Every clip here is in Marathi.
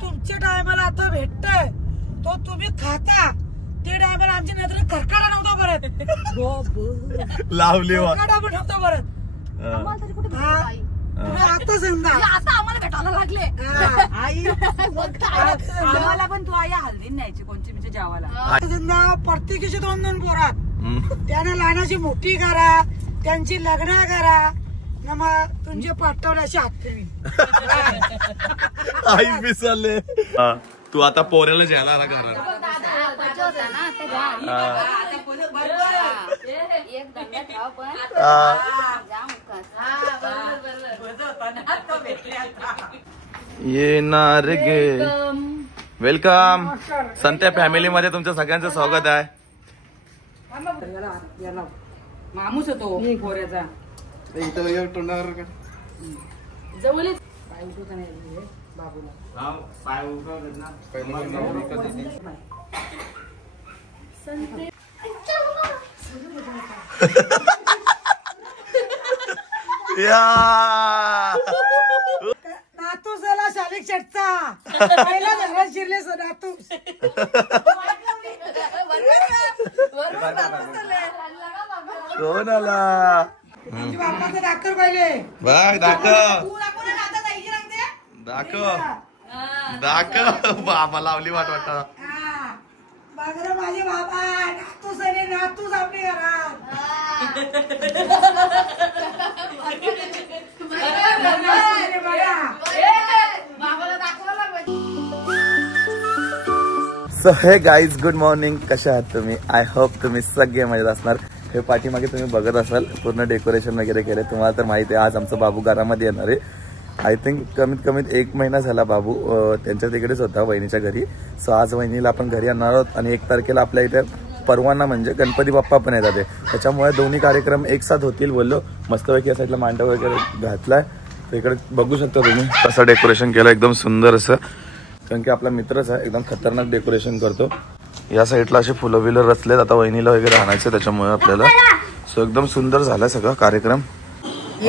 तुमच्या टायमाला आता भेटतय तो तुम्ही खाता ते टायमाला आमच्या नजरेत खरकाडा नव्हता परत लावली खरकाडा पण नव्हता परत आता समजा आता आम्हाला भेटायला लागले आई आम्हाला पण तू आई हल्दी न्यायची कोणची म्हणजे जेवायला समजा प्रत्येकीचे 2-2 पोरात त्यांना लहानाची मोठी करा त्यांची लग्न करा ना मग तुमचे पाठवले असे हात मी आई विसरले तू आता पोऱ्याला जायला ना घरात येणार गे वेलकम संत्या फॅमिली मध्ये तुमच्या सगळ्यांचं स्वागत आहे मामूस होतो पोऱ्याचा जवळच पाय उठवता नाही बाबूला पाय नातू झाला शालिक शेटचा पहिला घरात शिरले नातू कोण आला बापाचं डाकर पाहिले बघ दाखव दाखव दाखव बाबा लावली वाट वाटत बघ माझे बाबा नातू सरे नातूच आपली घरात सो हे गाईज गुड मॉर्निंग कशा आहात तुम्ही आय होप तुम्ही सगळे मजेत असणार हे पाठीमागे तुम्ही बघत असाल पूर्ण डेकोरेशन वगैरे केले तुम्हाला तर माहिती आहे आज आमचं बाबू घरामध्ये येणार आहे आय थिंक कमीत कमीत 1 महिना झाला बाबू त्यांच्या तिकडेच होता वहिनीच्या घरी सो आज वहिनीला आपण घरी आणणार आहोत आणि 1 तारखेला आपल्या इथे परवाना म्हणजे गणपती बाप्पा पण येतात त्याच्यामुळे दोन्ही कार्यक्रम एकसाथ होतील बोललो मस्तपैकी या साईडला मांडव वगैरे घातलाय तर इकडे बघू शकता तुम्ही कसं डेकोरेशन केलं एकदम सुंदर असं कारण की आपला मित्रच आहे एकदम खतरनाक डेकोरेशन करतो या साईडला असे फुलं बिलं रचलेत आता वहिनीला वगैरे आणायचे त्याच्यामुळे आपल्याला सो एकदम सुंदर झाला सगळा कार्यक्रम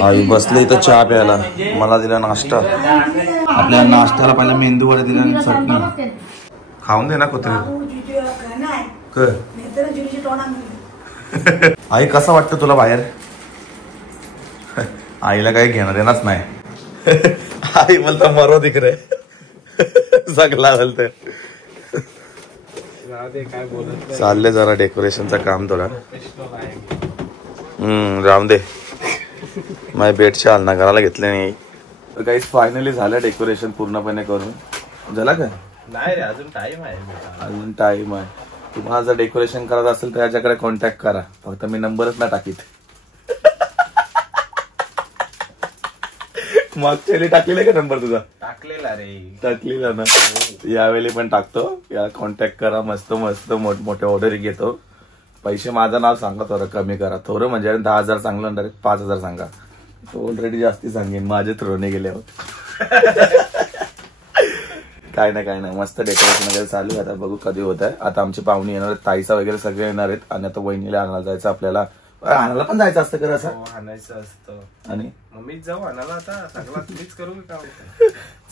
आई बसले इथं चहा प्यायला मला दिला नाश्ता आपल्या नाश्त्याला पहिला मेंदू वडे दिला आणि चटणी खाऊन दे ना कुत्रे आई कसं वाटतं तुला बाहेर आईला काही घेणं देणारच नाही आई बोलता मरो तिकडे सगळा बोलते चालले जरा डेकोरेशनचं काम थोडा राम दे माझ्या बेडच्या हलना घराला घेतले नाही काही फायनली झालं डेकोरेशन पूर्णपणे करून झाला का नाही रे अजून टाइम आहे तुम्हाला जर डेकोरेशन करायचं असेल तर याच्याकडे कॉन्टॅक्ट करा फक्त मी नंबरच नाही टाकीत मागच्या टाकलेला का नंबर तुझा टाकलेला रे टाकलेला ना यावेळी पण टाकतो या कॉन्टॅक्ट करा मस्त मस्त मोठमोठ्या ऑर्डर घेतो पैसे माझं नाव सांगा थोडं कमी करा थोडं म्हणजे 10,000 चांगलं डायरेक्ट 5,000 सांगा ऑलरेडी जास्ती सांगेन माझे थ्रोने गेले आहोत काय नाही मस्त डेकोरेशन वगैरे चालू आहे आता बघू कधी होत आहे आता आमची पाहुणी येणार आहेत ताईसा वगैरे सगळे येणार आहेत आणि आता वहिनीला आणायला जायचं आपल्याला आणायला पण जायचं असतं खरं असं आणायचं असतं आणि मम्मीच जाऊ आणायला आता सगळं तुम्हीच करू का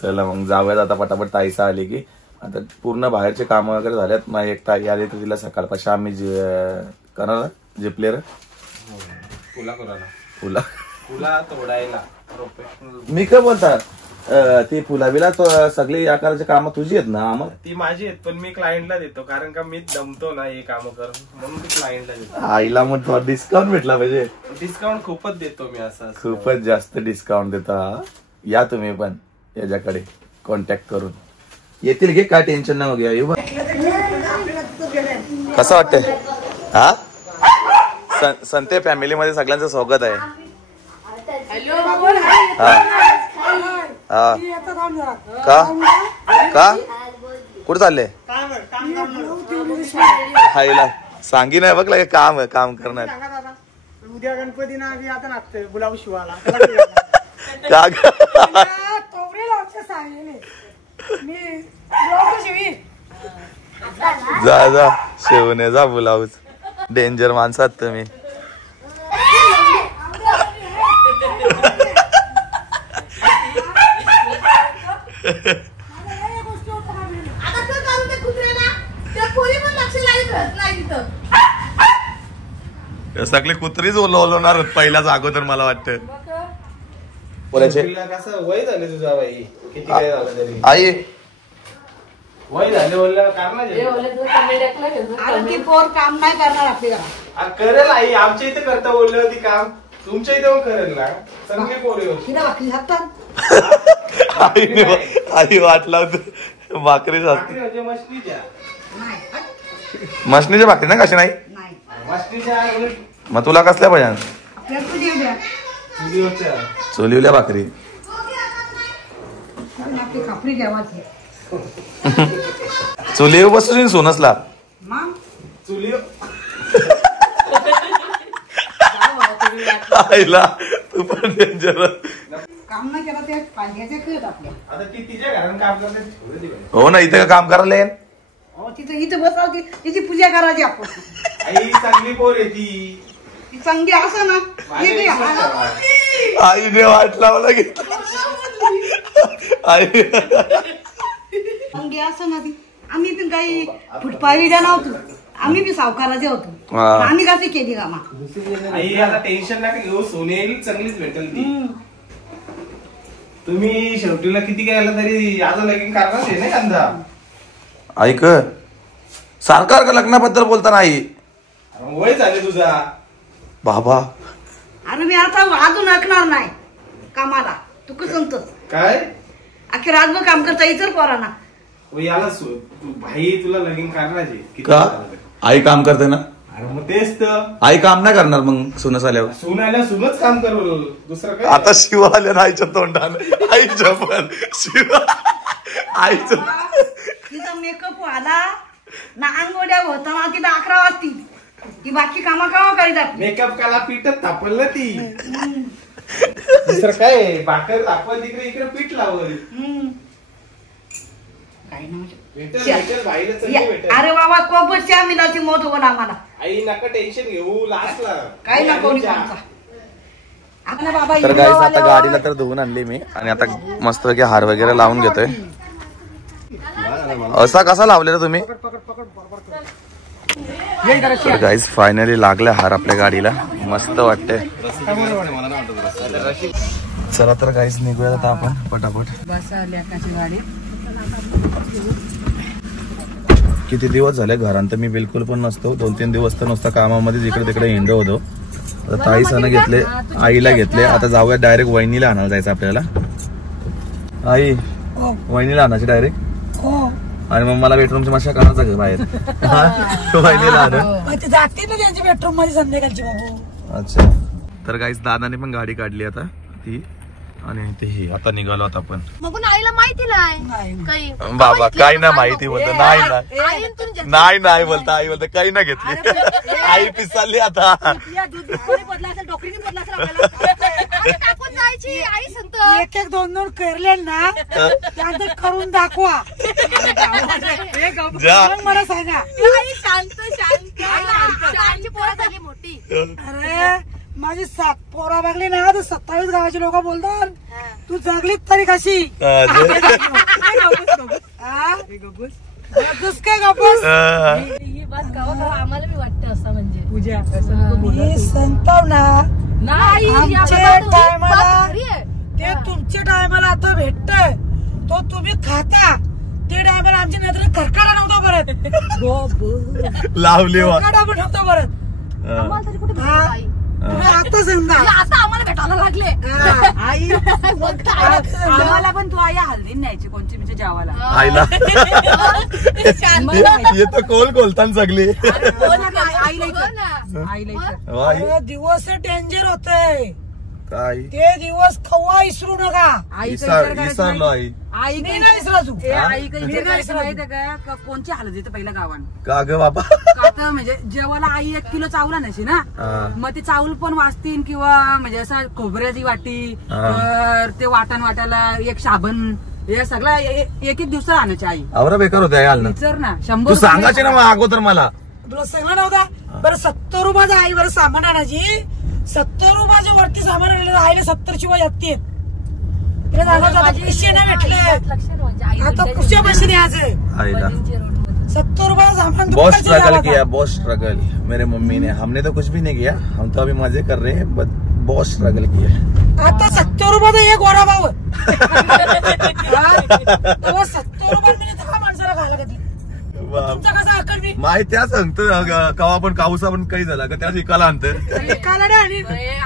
चला मग जाऊयात आता पटापट ताईसा आली की आता पूर्ण बाहेरचे काम वगैरे झाल्यात मग एक ताई आली तर तिला सकाळपासून आम्ही करणार जिपलेर फुला तोडायला मी काय बोलतात ती फुलाबिला सगळी आकाराची कामं तुझी आहेत ना आम्हाला ती माझी आहेत पण मी क्लायंटला देतो कारण का मी दमतो ना हे काम करून म्हणून मी क्लायंटला देतो आईला मग थोडा डिस्काउंट भेटला पाहिजे डिस्काउंट खूपच देतो मी असं खूपच जास्त डिस्काउंट देता या तुम्ही पण याच्याकडे कॉन्टॅक्ट करून येतील घे काय टेन्शन नाही घ्या येऊ कसं वाटतंय हा संते फॅमिली मध्ये सगळ्यांचं स्वागत आहे का का कुठं चालले हायला सांगी नाही बघ काम काम करणार उद्या गणपती ना आता नाचतोय गुलाब शिवाला का जा जा शिवणे जा ब्लाऊज डेंजर माणसात तुम्ही सगळे कुत्रीच ओलवणार पहिल्याच अगोदर मला वाटतं. कसं वय झाले तुझा बाई, किती काय झालं तरी आई वय झाले बोलल्यावर कारण ती पोर काम नाही करणार आपली घरात. करेल आई, आमच्या इथे करता बोलले होती काम, तुमच्या इथे पण करेल ना. चांगली पोरी होती. तिला बाकी हातात आई वाटला होतं भाकरी भाकरी म्हणजे मशनीच्या मशनीच्या भाकरी ना कशी नाही नाही. मशनीच्या मग तुला कसल्या पाहिजे आपल्याला तू देऊ द्या. चुलीवरच्या. चोलिवल्या भाकरी आपली खापरी घ्यावाची. चोलीवर बसून सोनसला मग चुली आईला तू पण डेंजर. काम नाही केलं ते पाहिजे कळत आपल्या. आता ती तिच्या घरात काम करते ठेवलं ती बाई. हो ना इथे काम करायला येईन. हो तिथं इथं बसावं तिची पूजा करायची आपण. आई चांगली पोर आहे ती. ती चांगली असं ना माझ्या हे विश्वास घ्या. आईने वाटला मला घेतला आई चांगली असं ना ती. आम्ही पण काही फुटपाळीला नव्हतो, आम्ही बी सावकाराचे होतो. हा. आम्ही कशी केली कामा. आई आता टेन्शन नका घेऊ, सोनेरी चांगलीच भेटेल ती. तुम्ही शेवटीला किती गेला तरी अजून लगीन करणार आहे नाही कांदा. ऐक सारखं लग्नाबद्दल बोलताना आई वय झाले तुझा बाबा. अरे मी आता अजून ऐकणार नाही कामाला. तू कसं म्हणतोस काय अखेर रातभर काम करता इतर पोरांना. याला भाई तुला लगीन करणार आहे किती का झालं तरी. आई काम करते ना. अरे मग तेच तर, आई काम नाही करणार मग सुनस आल्यावर. सून आल्या सूनच काम करू दुसरं काय. आता शिव आल्या ना आईच्या तोंडानं. आईच्या पण शिव आईचं तिचा मेकअप आला ना अंगोड्या होताना तिला 11 वाजती. ती बाकी कामा करीत आपली. मेकअप काला पीठच तापल ना ती. दुसरं काय भाकर तापल तिकडे इकडे पीठ लावल. काही नाही भेटेल भेटेल भाईला चांगली भेटेल. अरे बाबा कोपच चहा मिळाची मोठ होणार आम्हाला. आई नका टेन्शन घेऊ लास्टला काही नको बाबा. तर गाईस आता गाडीला तर धुवून आणली मी आणि आता मस्तपैकी हार वगैरे लावून घेतोय. असा कसा लावलेला तुम्ही. तर गाईस फायनली लागला हार आपल्या गाडीला, मस्त वाटते. चला तर गाईस निघूया आता आपण पटापट. गाडी किती दिवस झाले घरात मी बिलकुल पण नसतो. 2-3 दिवस तर नुसता कामामध्ये इकडे तिकडे हिंड होतो. आता ताई सण घेतले, आईला घेतले. आता जाऊया डायरेक्ट वहिनीला आणायला जायचं आपल्याला. आई वहिनीला आणायची डायरेक्ट. आणि मग मला बेडरूमची मशा काढायचा घर बाहेर. वहिनीला आणून जाते ना त्यांच्या बेडरूम मध्ये संध्याकाळची बाबू. अच्छा. तर गाईस दादाने पण गाडी काढली आता ती आणि ते आता निघालो आता आपण. मग आईला माहिती नाही बाबा काही ना माहिती होत नाही नाही बोलता. आई बोलता काही ना घेतली. आई पिसाली आता. टाकून जायची आई सांगतो. 1-1 2-2 करले ना त्यानंतर करून दाखवा. मला सांगा. आई शांत शांत पोरं झाली मोठी. अरे माझी 7 पोरा बघली ना तर 27 गावाची लोक बोलतात तू जगलीत तरी कशी. आम्हाला मी वाटतं असं म्हणजे पूजा मी संताव ना. आमच्या टायमाला ते तुमच्या टायमाला आता भेटतय तो तुम्ही खाता. ते टायमाला आमच्या नजरेत खरकाडा नव्हता परत. लावली खरकाडा पण नव्हता परत. आम्हाला तरी कुठे भेटलं आई. आता समजा आता आम्हाला भेटायला लागले. आई आम्हाला पण तू आई हल्दी न्यायची कोणची म्हणजे जेवायला. आईला येतो कोल कोलतान सगळी. अरे दिवस डेंजर होते. काय ते दिवस कव्हा विसरू नका. विसरलो आई. आई मी नाही विसरायचो. आई काही माहितीये का कोणची हलद येते पहिल्या गावान. का ग बाबा. आता म्हणजे जेवायला आई 1 किलो चावला नशी ना. मग ते चावल पण वाचतील किंवा म्हणजे असं खोबऱ्याची वाटी ते वाटण वाटायला 1 साबण हे सगळं 1-1 दिवस आणायची आई. आवरा बेकार होते आई. विचार ना तू 100 सांगायचे ना मग अगोदर मला. तुला सगळं नव्हता. बरं 70 रुपयाचा आई बरं सामान आणायची. 70 रुपयाच्या वरती सामान आणलं आईला 70 शिवाय येते. तिला सांगायचं पैसे नाही भेटले. आज आईला 70 रुपये सामान बहुत स्ट्रगल किया, बहुत स्ट्रगल मेरे मम्मी ने। हमने तो कुछ भी नहीं किया, हम तो अभी मजे कर रहे हैं, बट बहुत स्ट्रगल किया। आता 70 रुपये एक गोरा भाव 70 रुपये माणसाला खायला घेतली तुमचं कसं अक्कल मी माहिती त्या सांगतो कवा पण काऊसा पण काही झाला का त्या विकायला आणतं आणि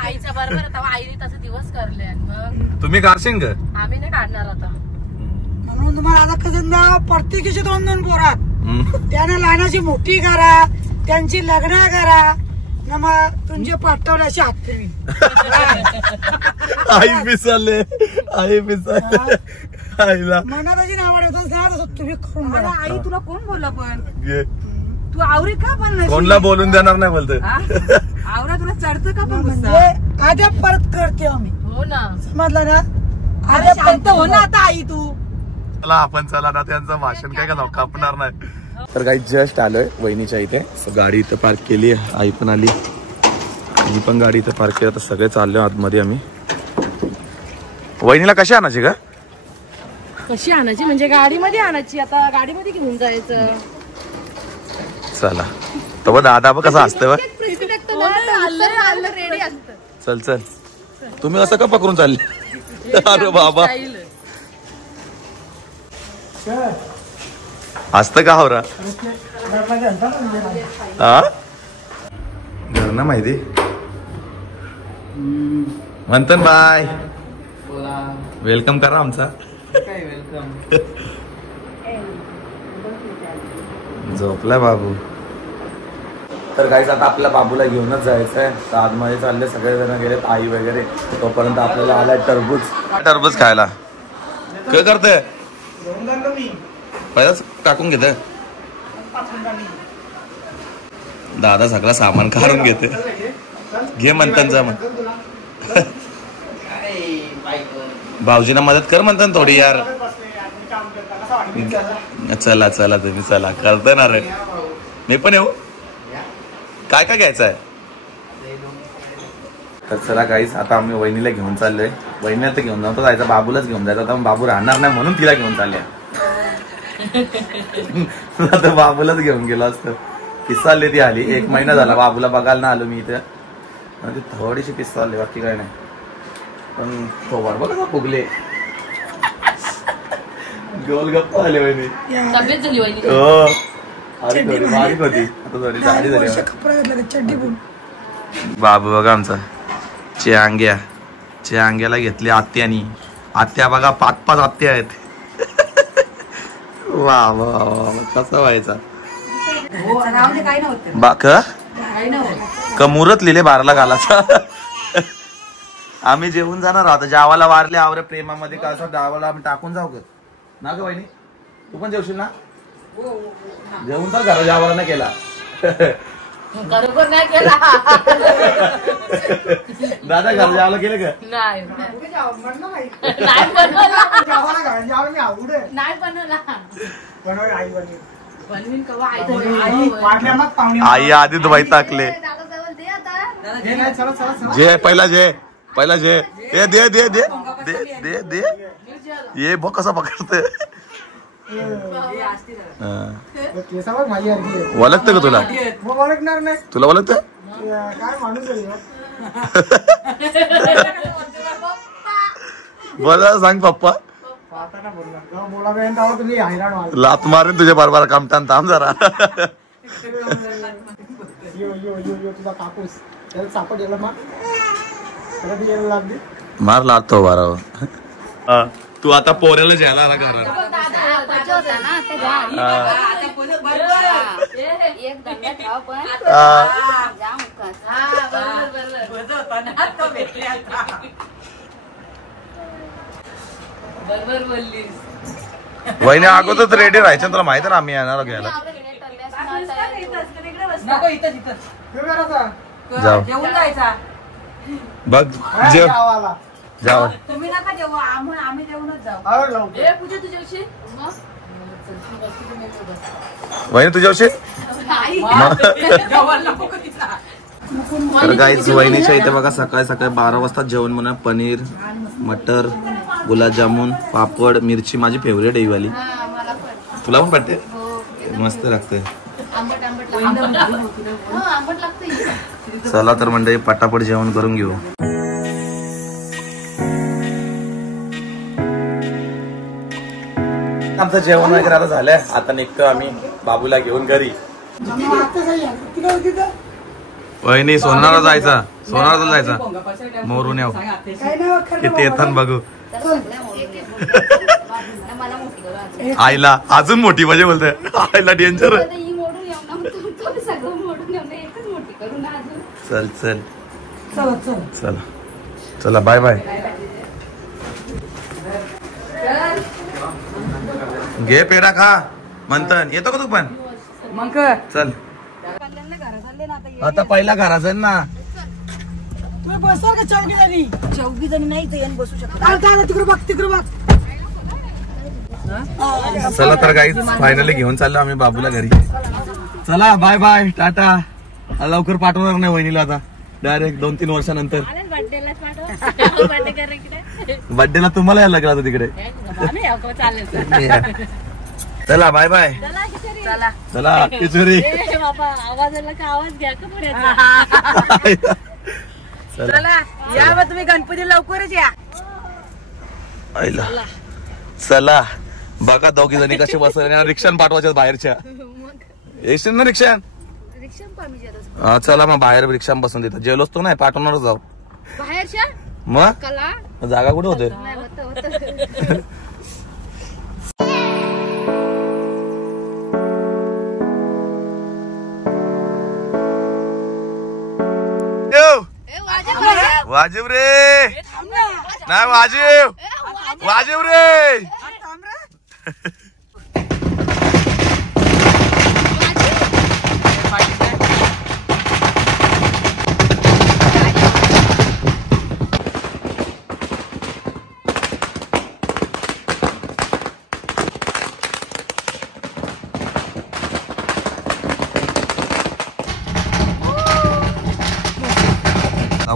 आईच्या बरोबर आता आईने तसे दिवस करले आणि मग तुम्ही काढशील का? आम्ही नाही काढणार आता म्हणून तुम्हाला आता कसं प्रत्येकीचे 2-2 पोरात त्यांना लहानाची मोठी करा, त्यांची लग्न करा ना, मग तुमचे पाठवले अशी हात मी आई पिसाले, आई पिसाले आईला मनात अशी नाव तसं तुम्ही करून अरे बघा. आई तुला कोण बोलला पण घे. तू आवरी का पण नशी? कोणला बोलून देणार नाही बोलत. हा? आवरा तुला चढतं का पण गुस्सा? म्हणजे आद्या परत करते आम्ही, हो ना समजलं ना? अरे शांत हो ना आता आई तू. चला आपण चला ना, त्यांचं भाषण काय का कापणार नाही. तर काही जस्ट आलोय वहिनीच्या इथे, गाडी इथं पार्क केली, आई पण आली, मी पण गाडी इथं पार्क केली. आता सगळे चाललो आतमध्ये आम्ही. वहिनीला कशी आणायची का? कशी आणायची म्हणजे गाडीमध्ये आणायची, आता गाडीमध्ये घेऊन जायचं. चला तो बघ दादा बघ कसा असतं बघ. रेडी असतं. चल चल, तुम्ही असं का पकडून चालले? अरे बाबा असतं का होरा हा घर ना माहिती म्हणतात. बाय वेलकम करा आमचा. झोपलाय बाबू. तर काहीच आता आपल्या बाबूला घेऊनच जायचंय, तर आतमध्ये चालले सगळेजण गेलेत, आई वगैरे. तोपर्यंत आपल्याला आलाय टरबूज. टरबूज खायला काय करतंय? पहिलाच टाकून घेत दादा, सगळं सामान काढून घेते. घे म्हणतात जा मग. भाऊजीना मदत कर म्हणतात थोडी यार. चला चला तुम्ही चला, करते ना रे. मी पण येऊ. काय काय घ्यायचं आहे? तर चला गाईस, आता आम्ही वहिनीला घेऊन चाललोय. वहिनीला तर घेऊन नव्हतं जायचं, बाबूलाच घेऊन जायचं. आता बाबू राहणार नाही म्हणून तिला घेऊन चालल्या. आता बाबूलाच घेऊन गेलो असतं. पिसाले ती आली, 1 महिना झाला बाबूला बघायला ना आलो मी इथे. थोडीशी पिसाले, बाकी काय नाही. पण थोबाड बघा फुगले, गोलगप्पा आले वहिनी. तब्येत झाली वहिनी. हो अरे थोडी बारीक होती, आता थोडी साडी झाली. चड्डी बोल. बाबू बघा आमचा चेंग्या. चेंग्याला घेतली आत्यानी. आत्या बघा 5-5 आत्या आहेत. वा वा वा, कसा व्हायचा काही नव्हतं, बाक काही नव्हतं. कमुरत लिहिले 12ला घालायचा. आम्ही जेवून जाणार आहोत. जावाला वारले आवरे प्रेमामध्ये का असं डावाला आम्ही टाकून जाऊ का ना ग वहिनी? तू पण जेवशील ना? जेवून जा घरा, जावाला नाही केला. बरोबर नाही केला. दादा घर जावला केलं का? नाही बनवीन कवा आई आधी वही टाकले. जे पहिला जे ए दे दे दे दे दे दे. ये बघ कसा पकडते. ओळखतं का तुला? तुला ओळखतं? बोला सांग पप्पा. लात मारेन तुझ्या बरोबर काम ताण थांब जरा. मार लागतो बारा. तू आता पोऱ्याला जायला ना घरात. वहिनी अगोदर रेडी राहायचं, तुला माहिती ना आम्ही येणार घ्यायला. जाऊ जेवून जायचा. बघ जेव जाऊ. तुम्ही नका जेवू, आम्ही जेवूनच जाऊ. पूजा तू जेवशील मग? वहिनी तुझ्या औषध. तर गाईच वहिनीच्या इथे बघा सकाळी सकाळी 12 वाजता जेवण म्हणा. पनीर, मटर, गुलाबजामुन, पापड, मिरची माझी फेवरेट आहे वाली. तुला पण पडते मस्त लागते. चला तर मंडळी पटापट जेवण करून घेऊ. आमचं जेवण वगैरे आता झालंय. आता निघतो आम्ही बाबूला घेऊन घरी. वहिनी सोनारला जायचा, सोनारला जायचा मोरून याव किती येतात बघू. आईला अजून मोठी म्हणजे बोलते आईला डेंजर. चल चल चला चला बाय बाय. घे पेढा खा मंथन. येतो का तू पण मग चल. आता पहिला घराचं ना तुम्ही बसाल का चौघी जणी? चौघी जणी नाही तर येऊन बसू शकता. तिकडे बघ तिकडे बघ. चला तर गाईज फायनली घेऊन चाललो आम्ही बाबूला घरी. चला बाय बाय टाटा. लवकर पाठवणार नाही वहिनीला आता डायरेक्ट 2-3 वर्षानंतर. बर्थडेला तुम्हाला यायला लागला तिकडे. चला बाय बाय. चला किशोरी. चला या मग तुम्ही गणपती लवकरच या. आईला चला बघा दोघी जणी कशी बसल्या. रिक्षान पाठवायच्या बाहेरच्या. येशील ना रिक्षान? हा चला मग बाहेर रिक्षा बसून देतात. जेवलोच तो नाही पाठवणारच जाऊ बाहेरच्या. मग जागा कुठे होते? वाजीव रे नाही वाजीव रे.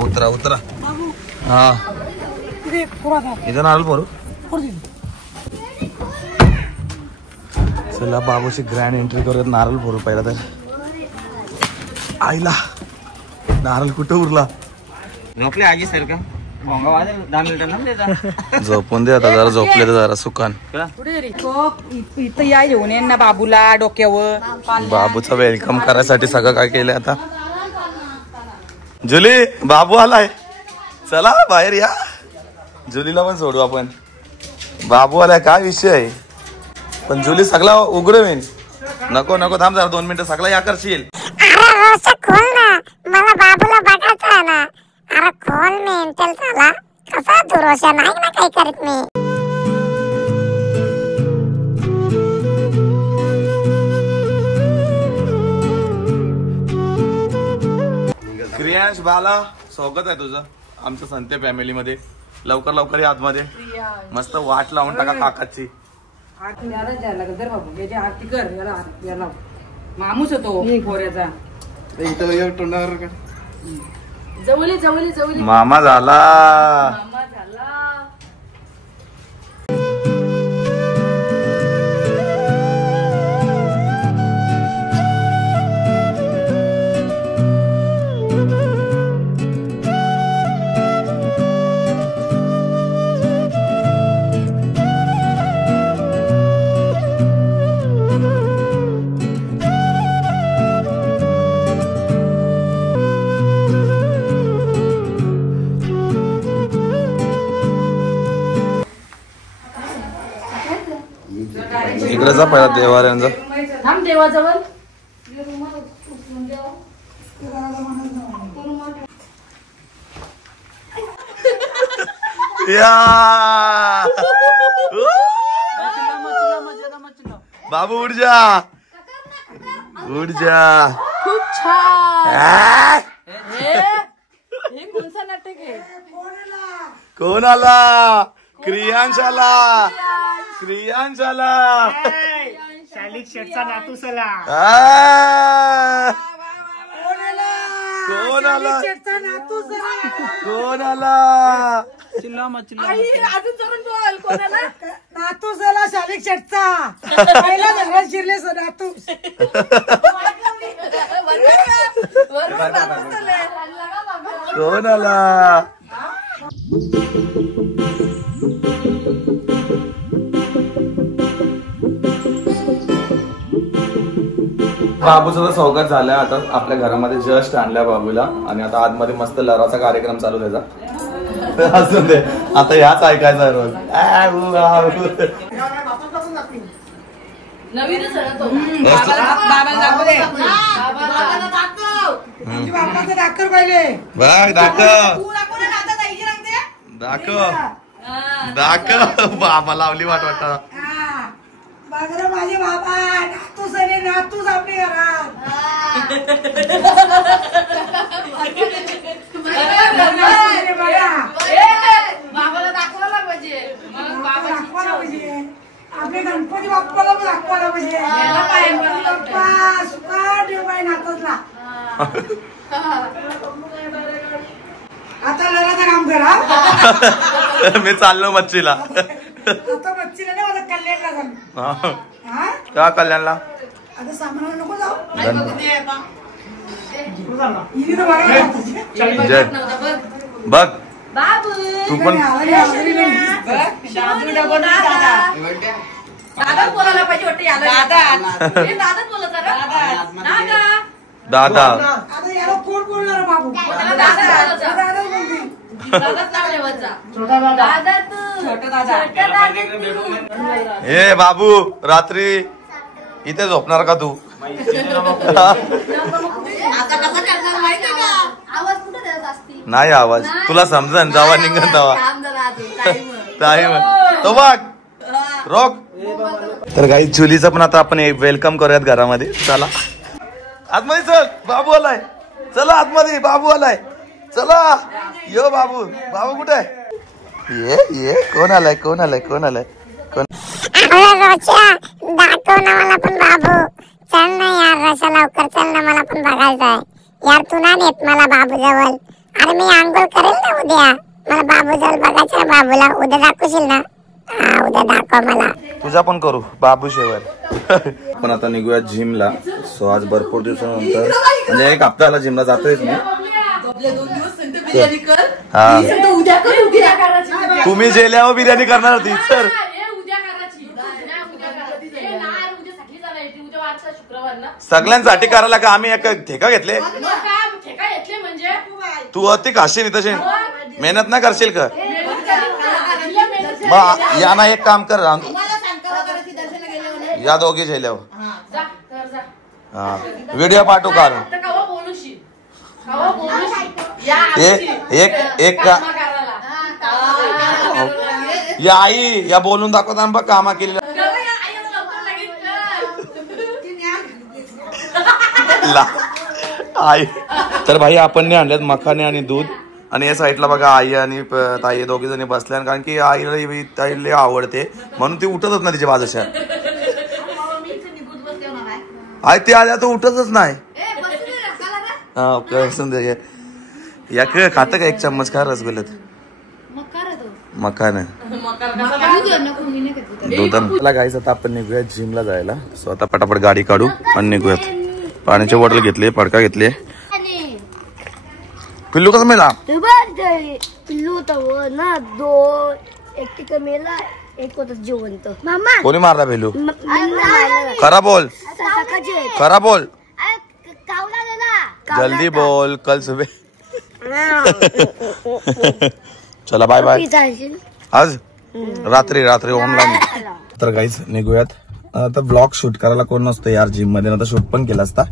उतरा उतरा. हा इथं नारळ भरू. चला बाबूची ग्रँड एंट्री करूयात. नारळ भरू पहिला तर. आईला नारळ कुठं उरला? आजी सर का झोपून दे आता जरा. झोपले तर जरा सुकान. इथं या घेऊन ये ना बाबूला डोक्यावर. बाबूचा वेलकम करायसाठी सगळं काय केलंय आता. जुली बाबू आलाय. चला बाहेर या. जुलीला पण सोडू आपण. बाबू आलाय काय विषय आहे. पण जुली सगळा उघड होईल. नको नको थांब जरा 2 मिनिटं. सगळा या करशील. खोल ना मला बाबूला बघायचं आहे ना. अरे खोल मी चल. चला कसा दुरोशा नाही ना काही करत मी. क्रियांश बाला स्वागत आहे तुझं आमच्या संते फॅमिली मध्ये. लवकर लवकर या आतमध्ये. मस्त वाट लावून टाका काकाची. बाबू याची आरती कर. याला मामूस होतो पोऱ्याचा. जवळी जवळी जवळी मामा झाला. इकडे जा पहिला देवाऱ्यांचा. थांब देवाजवळ. बाबू उठ जा उठ जा. खूप छान. हे कोणचा नाटक आहे? कोण आला? क्रियांश आला. क्रियांश आला. शालिक शेठचा नातू सला. कोण आला? कोण आला? अजून चरून बोल. कोणाला? नातू झाला शालिक माणिक शेटचा पहिला घरात शिरले सदा तू कोण आला? बाबूचा स्वागत झालं आता आपल्या घरामध्ये जस्ट आणल्या बाबूला आणि आता आतमध्ये मस्त लहराचा कार्यक्रम चालू त्याचा असून दे आता ह्याच ऐकायचा रोज दाखव पहिले बघ दाखव दाखव दाखव बाबा लावली वाट वाटत बागरा माझे बाबा नातूस आणि नातूस आपल्या घरात बाबाला दाखवायला पाहिजे आपले गणपती बाप्पाला पण दाखवायला पाहिजे बाप्पा सुखा ठेव बाई नातूसला आता लढाचं काम करा मी चाललो मच्छीला आता मच्छीला नाही मला कल्याणला जाऊ का कल्याणला आता सामानाला नको जाऊ बघ तू पण दादा बोलायला पाहिजे वाटतं दादा आता याला कोण बोलणार बाबू ए बाबू रात्री इथे झोपणार का तू नाही आवाज तुला समजन जेव्हा निघन तेव्हा तो बघ रोक तर काही चुलीचं पण आता आपण वेलकम करूयात घरामध्ये चला आतमध्ये चल बाबू आलाय चला आतमध्ये बाबू आलाय चला यो बाबू बाबू कुठे आहे ये कोण आलाय कोण आलाय कोण आलाय कोण दाखव ना मला पण बाबू चल ना यार रशा लवकर चल ना मला पण बघायचंय यार तू ना नेत मला बाबू जवळ अरे मी आंघोळ करेल ना उद्या मला बाबू जवळ बघायचं ना बाबूला उद्या दाखवशील ना हा उद्या दाखव मला तुझा पण करू बाबू शेवर पण आता निघूया जिमला सो आज भरपूर दिवसानंतर म्हणजे एक हप्ता जिमला जातोय मी तुम्ही जेल्यावर बिर्याणी करणार होती तर सगळ्यांसाठी करायला का आम्ही एक ठेका घेतले तू अति खाशील तसे मेहनत नाही करशील का मग या ना एक काम कर या दोघी जेल्यावर हा व्हिडिओ पाठवू का एक का या आई या बोलून दाखवता बघ कामा केली आई तर भाई आपण आणल्यात मखाने आणि दूध आणि या साईडला बघा आई आणि ताई दोघी जणी बसल्या कारण की आईला ताईला आवडते म्हणून ती उठतच नाही तिच्या बाजूच्या आई ती आल्या तर उठतच नाही या खात का एक चम्मच खा रसगुल्ल्यात मखान दुधाला गायचं आता आपण निघूया जिमला जायला सो आता पटापट गाडी काढू आणि निघूयात पाण्याची बॉटल घेतली पडका घेतली पिल्लू कसं मेला पिल्लू तर ना दोन एक तिकडे मेला एक होता जिवंत कोणी मारला पिल्लू खरा बोल खरा बोल जल्दी बोल कल सुबह चला बाय बाय आज रात्री रात्री ऑनलाईन तर गाईज निघूयात आता ब्लॉग शूट करायला कोण नसतं यार जिम मध्ये आता शूट पण केला असता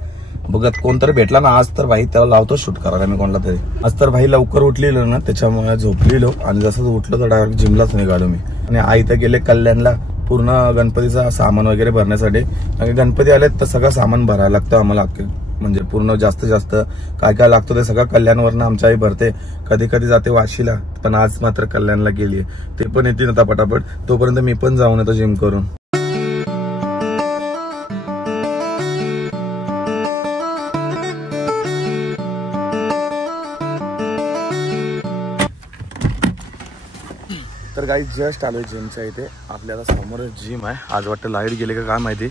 बघत कोणतरी भेटला ना आज तर भाई त्याला लावतो शूट करायला मी कोणला तरी आज तर भाई लवकर उठलेलो ना त्याच्यामुळे झोपलेलो आणि जसं उठलो तर डायरेक्ट जिमलाच निघालो मी आणि आई तर गेले कल्याणला पूर्ण गणपतीचा सामान वगैरे भरण्यासाठी आणि गणपती आलेत तर सगळं सामान भरायला लागतं आम्हाला म्हणजे पूर्ण जास्तीत जास्त काय काय लागतं ते सगळं कल्याणवरनं आमच्या आई भरते कधी कधी जाते वाशीला पण आज मात्र कल्याणला गेली ते पण येतील आता पटापट तोपर्यंत मी पण जाऊन येतो जिम करून तर तर काही जस्ट आलोय जिमच्या इथे. आपल्याला समोर जिम आहे. आज वाटतं लाईट गेली का काय माहिती.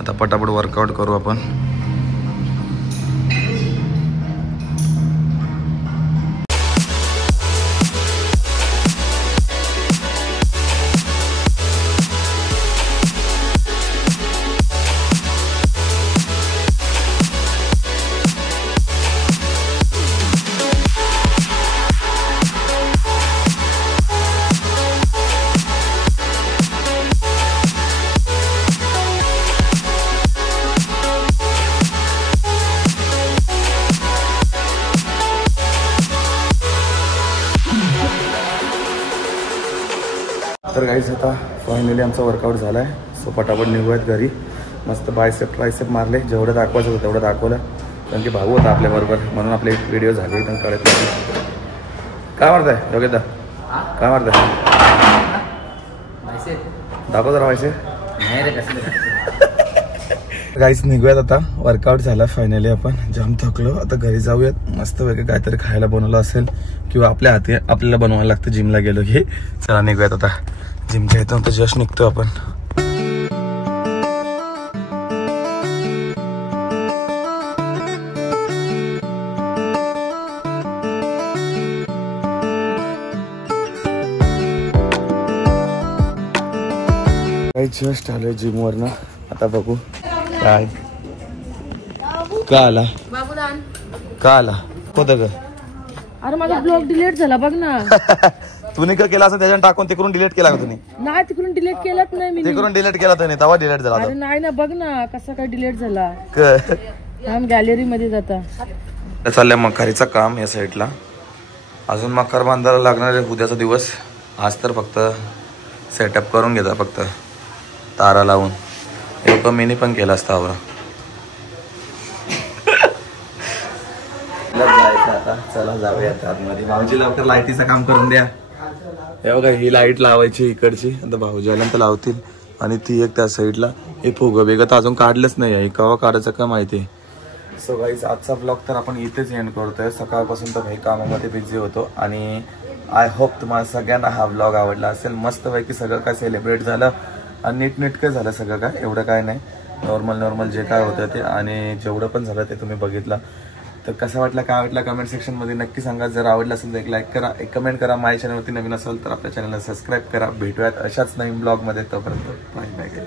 आता पटापट वर्कआउट करू आपण. तर गाईज आता फायनली आमचा वर्कआउट झाला आहे. सो पटापट निघूयात घरी. मस्त बायसेप ट्रायसेप मारले. जेवढं दाखवायचं होतं तेवढं दाखवलं. कारण की भाऊ होता आपल्याबरोबर म्हणून आपले एक व्हिडिओ झाले एकदम कळत. काय मारताय योग्यता? काय मारताय? दाखव जरा व्हायचे. गाईज निघूयात आता. वर्कआउट झाला फायनली. आपण जाम थकलो. आता घरी जाऊयात. मस्त वगैरे काहीतरी खायला बनवलं असेल किंवा आपल्या हाती आपल्याला बनवायला लागतं जिमला गेलो की. चला निघूयात आता. जिमच्या इथून तर जस्ट निघतो आपण. जस्ट आलोय जिम वरनं. आता बघू काय का आला. बाबूदान का आला होतं ग. अरे माझा ब्लॉग डिलीट झाला बघ ना. तुम्ही का केला असं त्याच्यानं टाकून तिकडून डिलीट केला का तुम्ही? नाही तिकडून डिलीट केलाच नाही मी. तिकडून डिलीट केला तुम्ही तेव्हा डिलीट झाला. अरे नाही ना बघ ना कसा काय डिलीट झाला. क- गॅलरी मध्ये जाता. चाललंय मखारीचं काम या साईडला. अजून मखार बांधायला लागणार आहे उद्याचा दिवस. आज तर फक्त सेटअप करून घेता फक्त तारा लावून. एक मीनी पण केला असता आवरा. आता चला जाऊयात आतमध्ये. भाऊजी लवकर लाईटीचं काम करून द्या. हे बघा ही लाईट लावायची इकडची. आता भाऊजी आल्यानंतर लावतील. आणि ती एक त्या साईडला. हे फुगं बेगं तर अजून काढलंच नाही आहे. केव्हा काढायचं का माहिती. सो गाईज आजचा ब्लॉग तर आपण इथेच एंड करतोय. सकाळपासून तर काही कामामध्ये बिझी होतो. आणि आय होप तुम्हाला सगळ्यांना हा ब्लॉग आवडला असेल. मस्तपैकी सगळं काय सेलिब्रेट झालं आणि नीटनेटकं झालं सगळं काय. एवढं काय नाही. नॉर्मल जे काय होतं ते. आणि जेवढं पण झालं ते तुम्ही बघितलं. तर कसं वाटलं काय वाटलं कमेंट सेक्शनमध्ये नक्की सांगा. जर आवडलं असेल तर एक लाईक करा, एक कमेंट करा. माझ्या चॅनलवरती नवीन असेल तर आपल्या चॅनलला सबस्क्राईब करा. भेटूयात अशाच नवीन ब्लॉगमध्ये. तोपर्यंत बाय बाय.